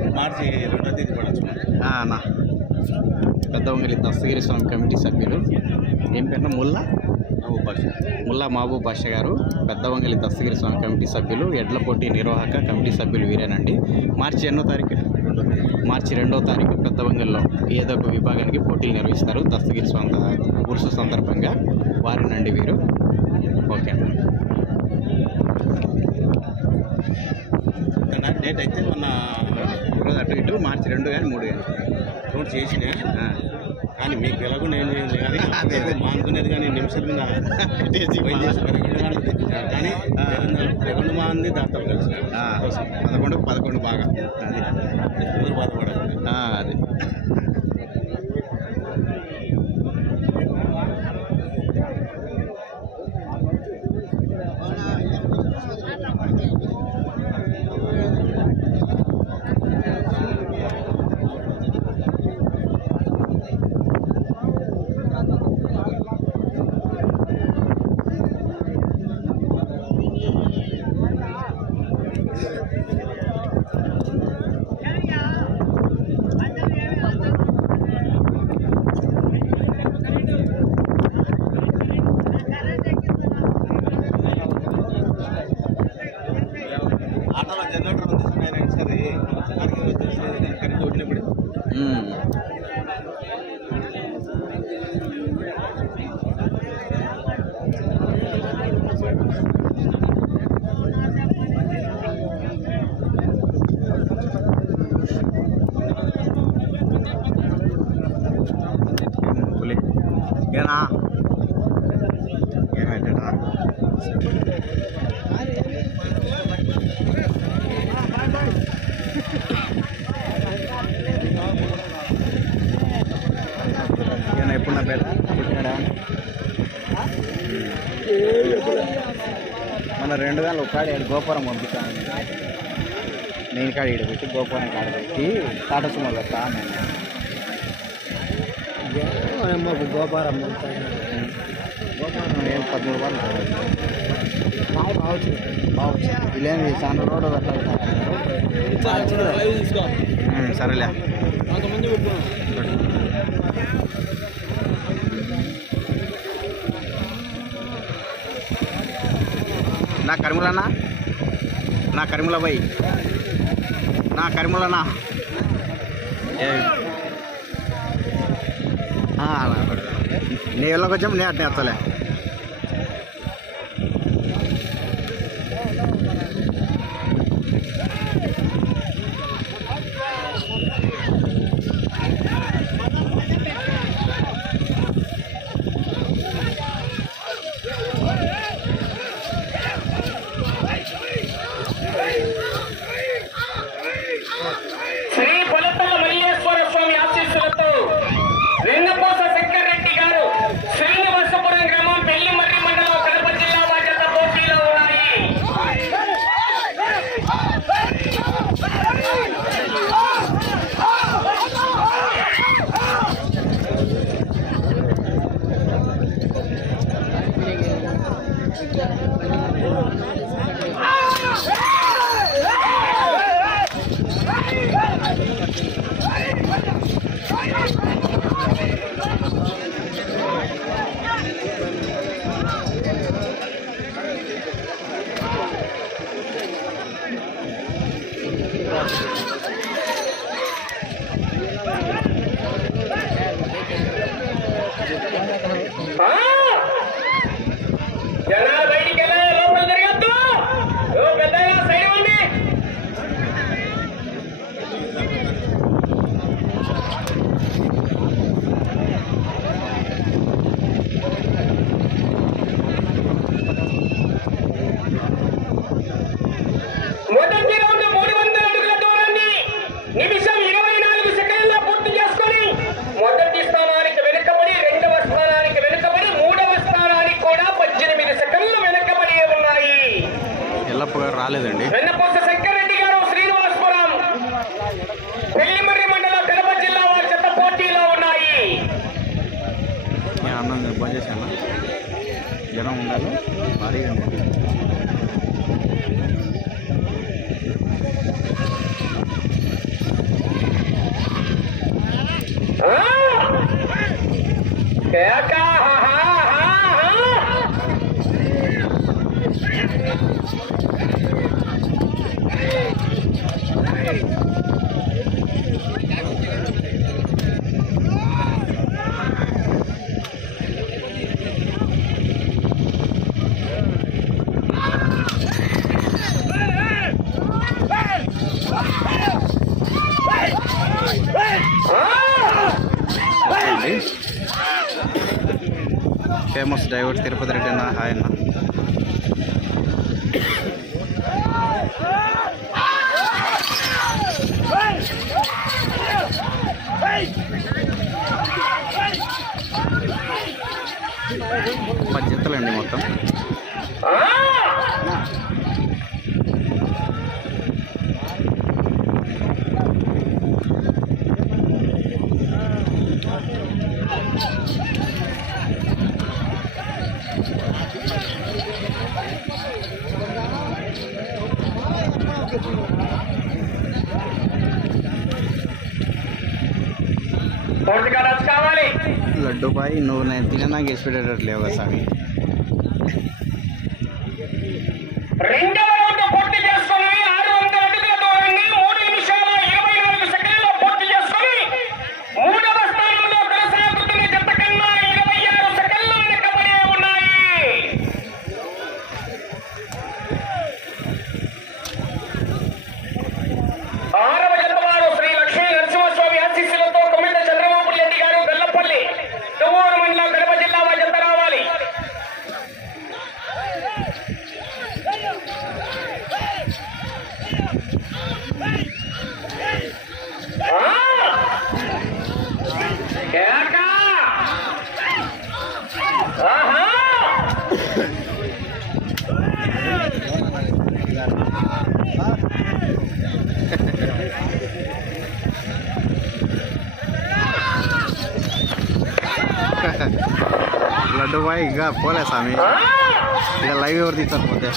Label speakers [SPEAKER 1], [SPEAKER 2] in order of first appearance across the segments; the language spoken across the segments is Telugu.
[SPEAKER 1] మార్చి రెండో తేదీ పడచ్చు
[SPEAKER 2] ఆ, అన్న. పెద్ద వంగలి దస్తగిరి స్వామి కమిటీ సభ్యులు. ఏం పేరు ముల్లా?
[SPEAKER 1] నవ్వు భాష.
[SPEAKER 2] ముల్లా మహబూబ్ బాషా గారు. పెద్ద వంగలి దస్తగిరి స్వామి కమిటీ సభ్యులు. ఎడ్ల పోటీ నిర్వాహక కమిటీ సభ్యులు వీరేనండి. మార్చి ఎన్నో తారీఖు? మార్చి రెండో తారీఖు. పెద్ద వంగల్లో ఏదో ఒక విభాగానికి పోటీలు నిర్వహిస్తారు. దస్తగిరి స్వామి ఉరుసు సందర్భంగా వారినండి వీరు. ఓకే
[SPEAKER 1] డేట్ అయితే మొన్న
[SPEAKER 2] అటు ఇటు మార్చి రెండు కానీ మూడు కానీ
[SPEAKER 1] నోట్ చేసిన. కానీ మీకు ఎలాగో నేను చేయలేదు కానీ. మానుకునేది కానీ నిమిషాల మీద కానీ. రెండు మంది దాతలు కలిసి
[SPEAKER 2] పదకొండు పదకొండు బాగా. 嗯。గంటలు ఒక్కడే గోపురం పంపించాను నేను కాడ ఈడ పెట్టి గోపురం కాడ పెట్టి టాటా సుమోలో వస్తా నేను
[SPEAKER 3] మాకు గోపారం
[SPEAKER 2] గోపురం ఏం పదమూడు వాళ్ళు బావచ్చు ఇల్లేంది చాలా రోడ్డు సరేలే. నా కరిములనా నా కరిముల బై నా కరిములనా ఏ. ఆ, అలా నీ ఇళ్ళకి నే అట్నే వస్తలే. ড্রাইভার তেরো পদের
[SPEAKER 4] এটা না হয়
[SPEAKER 2] లడ్డు బాయ్ నువ్వు నేను తిననా గెస్ట్ పెట్టేటట్లేవు కదా
[SPEAKER 4] సామి
[SPEAKER 2] लड्डू भाई गा बोले सामी
[SPEAKER 4] हाँ।
[SPEAKER 2] ఇక్కడ లైవ్ ఎవరు తీస్తారు పోతే?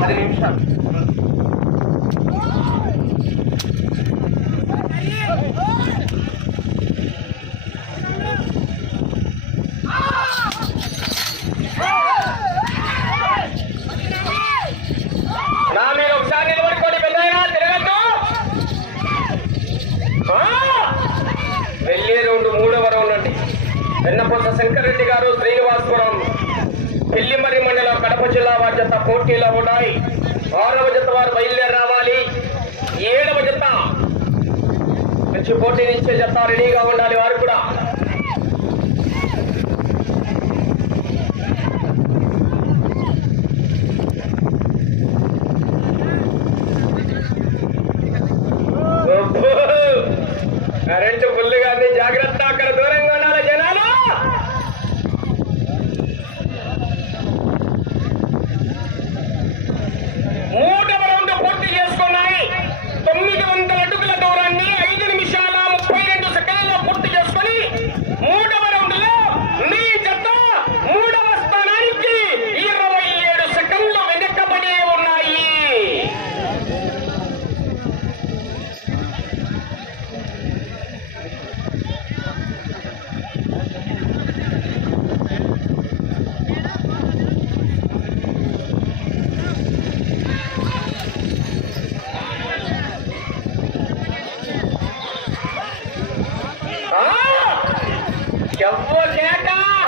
[SPEAKER 4] పది నిమిషాలు. नारायण बोलले का ते जागृत ना करत Chuột.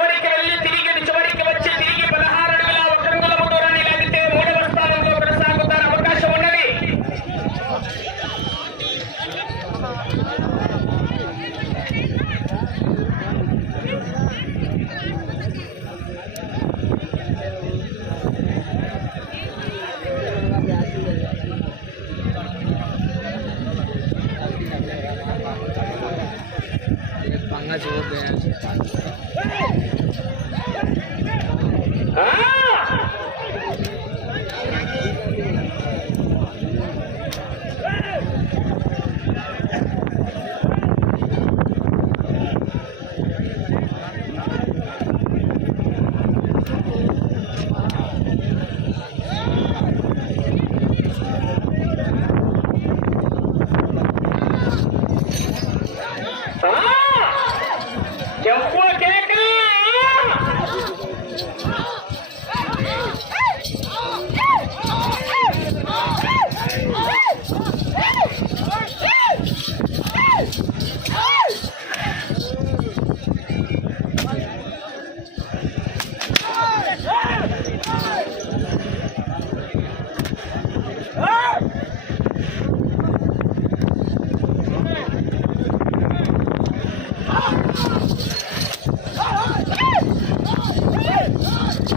[SPEAKER 4] అటు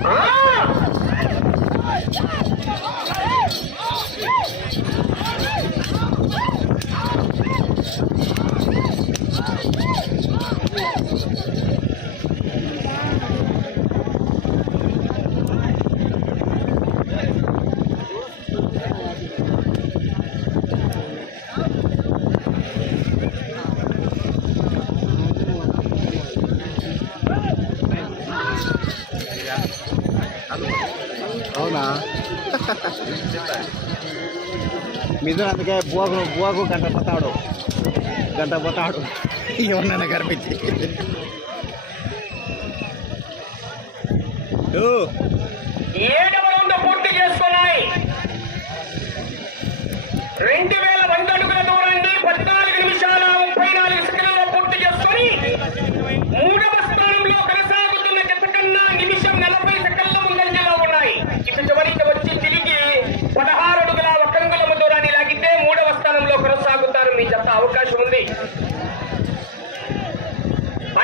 [SPEAKER 2] Ah! అందుకే బోగు బోగు గంట పోతాడు గంట పోతాడు ఎవరినైనా కనిపించి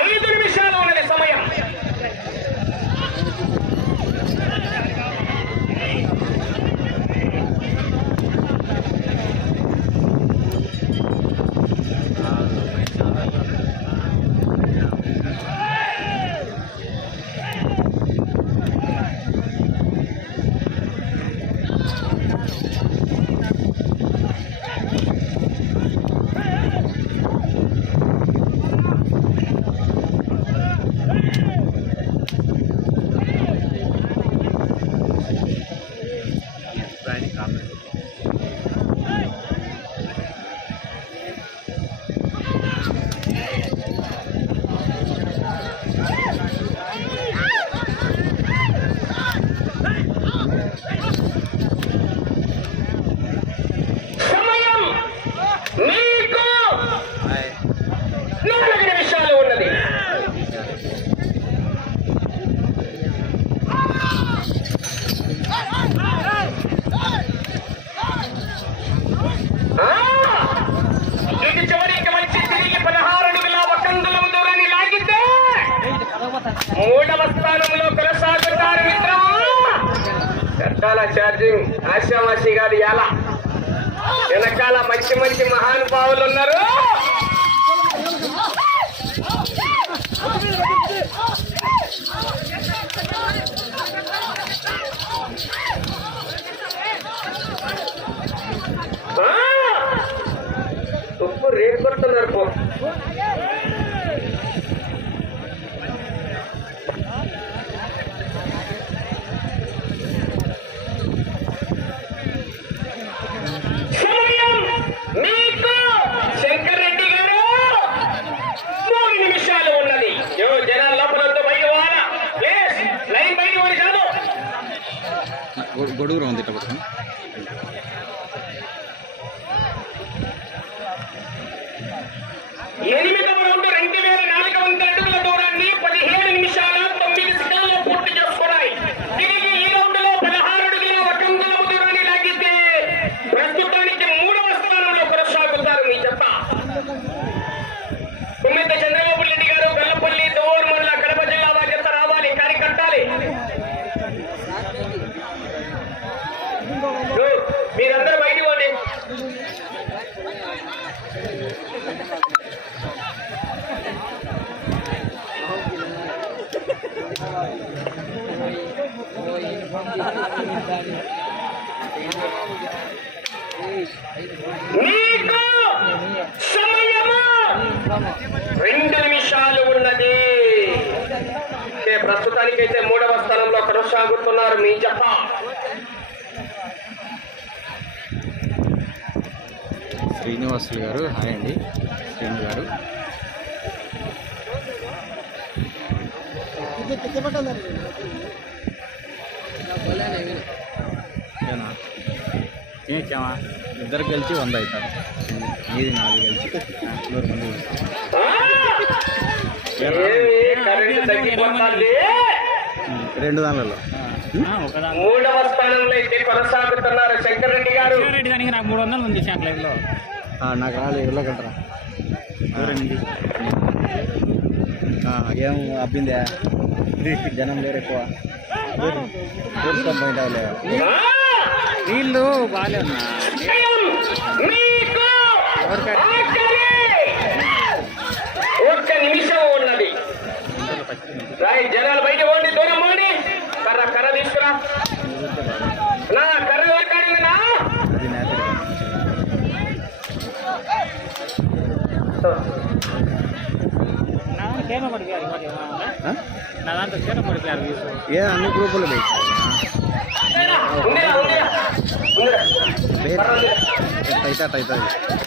[SPEAKER 4] ఐదు నిమిషాలు ఉన్నది సమయం Thank you. ఆశామాసి గారు ఎలా? వెనకాల మంచి మంచి మహానుభావులు ఉన్నారు.
[SPEAKER 2] ఇద్దరు కలిసి వంద అవుతారు. నీది నాది కలిసి నూరు మంది రెండు దానిలలో.
[SPEAKER 4] మూడవ స్థానంలో అయితే కొనసాగుతున్నారు శంకర్ రెడ్డి గారు.
[SPEAKER 3] రెడ్డి దానికి నాకు మూడు వందలు ఉంది షాట్ లైవ్లో
[SPEAKER 2] నాకు రాలేదు వెళ్ళకంటారా ఏం అబ్బిందా? జనం లేరు ఎక్కువ. చూసుకొని పోయింటావులే
[SPEAKER 4] ఆ!
[SPEAKER 3] నీళ్ళు బాగాలే ఉన్నా
[SPEAKER 4] సమయం మీకు ఒక్క నిమిషం ఉన్నది రాయ్ జనాలు బయట పోండి దూరం పోండి. కర్ర కర్ర తీసుకురా. నా కర్ర
[SPEAKER 2] నేత
[SPEAKER 3] నా
[SPEAKER 2] ఏ అన్ని గ్రూపులు పెట్టి
[SPEAKER 4] ಬೇರೆ ತೈತಾ ತೈತಾ ಇದೆ